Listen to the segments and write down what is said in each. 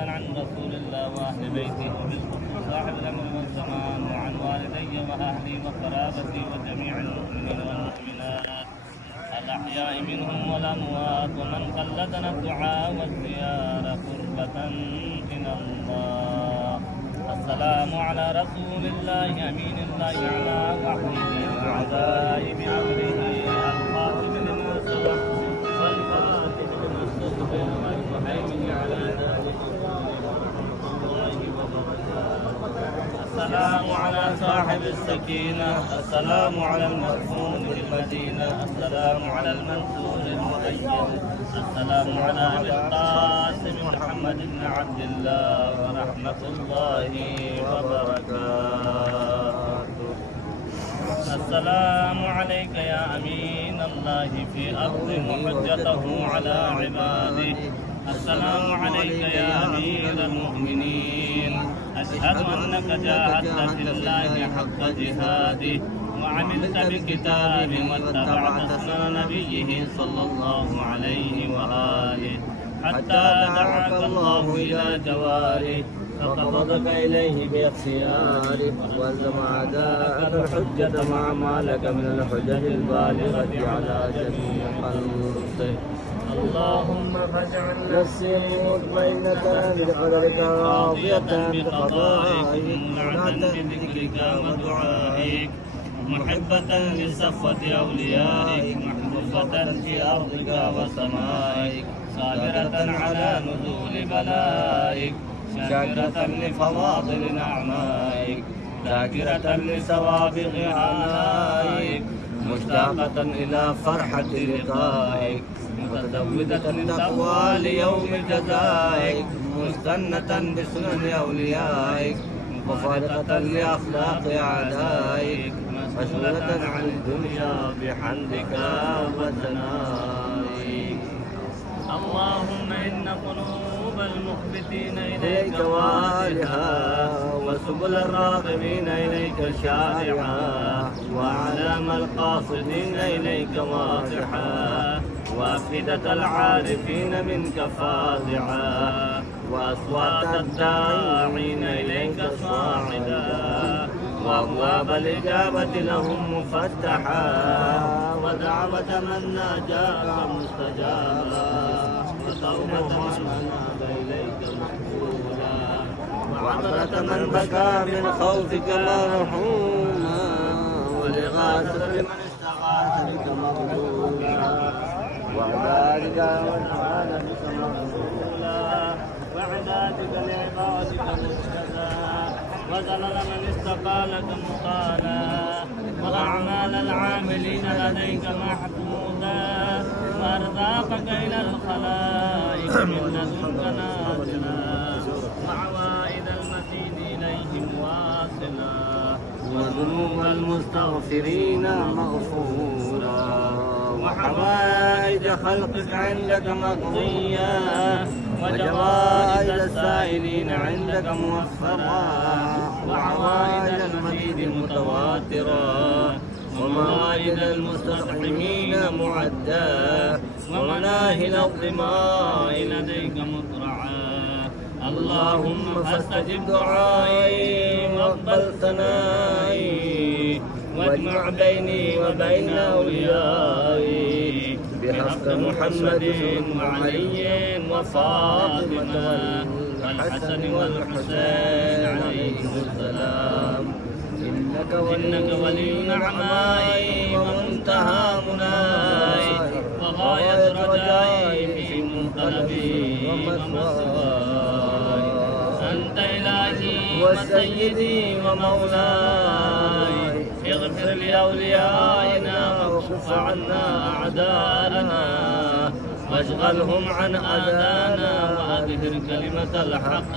عن رسول الله واهل بيته وبالخصوص صاحب الامر والزمان وعن والدي واهلي وقرابتي وجميع المؤمنين والمؤمنات الاحياء منهم والاموات ومن قلدنا الدعاء والزياره قربة الى الله. السلام على رسول الله امين الله على وحيه وعزائم امره الخاتم لما سبق والفاتح لما استقبل والمهيمن على ذلك. السلام على صاحب السكينة، السلام على المدفون بالمدينة، السلام على المنصور المؤيد، السلام على أبي القاسم محمد بن عبد الله ورحمة الله وبركاته. السلام عليك يا أمين الله في أرض حجته على عباده. السلام عليك يا أمير المؤمنين، أشهد أنك جاهدت في الله حق جهاده وعملت بكتابه واتبعت سنن نبيه صلى الله عليه وآله حتى دعاك الله إلى جواره فقبضك إليه باختياره والزم أعداءك الحجة مع ما لك من الحجج البالغة على جميع خلقه. اللهم فاجعل نفسي مطمئنة بقدرك راضية بقضائك منعة بذكرك ودعائك محبة لصفوة أوليائك محبوبة في أرضك وسمائك صابرة على نزول بلائك شاكرة لفواضل نعمائك ذاكرة لسوابغ آلائك مشتاقة إلى فرحة لقائك متزودة التقوى ليوم جزائك مستنة بسنن أوليائك مفارقة لأخلاق أعدائك مشغولة عن الدنيا بحمدك وثنائك. اللهم إن قلوب المخبتين إليك والها وسبل الراغبين إليك شارعا وأعلام القاصدين إليك واضحا وأفئدة العارفين منك فاضعا وأصوات الداعين إليك صاعدا وأبواب الإجابة لهم مفتحا ودعوة من ناجاك مستجابا وتوبة من أناب إليك مقبولا وعبرة من بكى من خوفك مرحوما والإغاثة لمن استغاث بك مغلوبا وعبادك والسؤال بك مغفولا وعبادك لعبادك مجتزا وزلل من استقالك مقالا وأعمال العاملين لديك محمودا وأرزاقك إلى الخلائق من لدنك نازلا وعوائد المزيد إليهم واصلا وذنوب المستغفرين مغفورا وحوائج خلقك عندك مقضيا وجوائز السائلين عندك موفرا وعوائد المزيد متواترا وموائد المستطعمين معدا ومناهل الظماء لديك مطرعا. اللهم فاستجب دعائي واقبل ثنائي واجمع بيني وبين أوليائي بحق محمد وعلي وفاطمة والحسن والحسين عليهم السلام. إنك ولي نعمائي ومنتهى منائي وغاية رجائي في منقلبي ومصواي. أنت إلهي وسيدي ومولاي اغفر لأوليائنا وكف عنا أعداءنا واشغلهم عن آذانا وأظهر كلمة الحق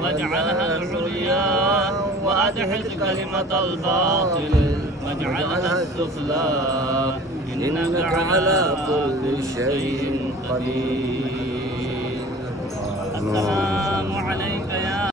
واجعلها العليا وأدحض كلمة الباطل واجعلها السفلى إنك على كل شيء قدير. السلام عليك يا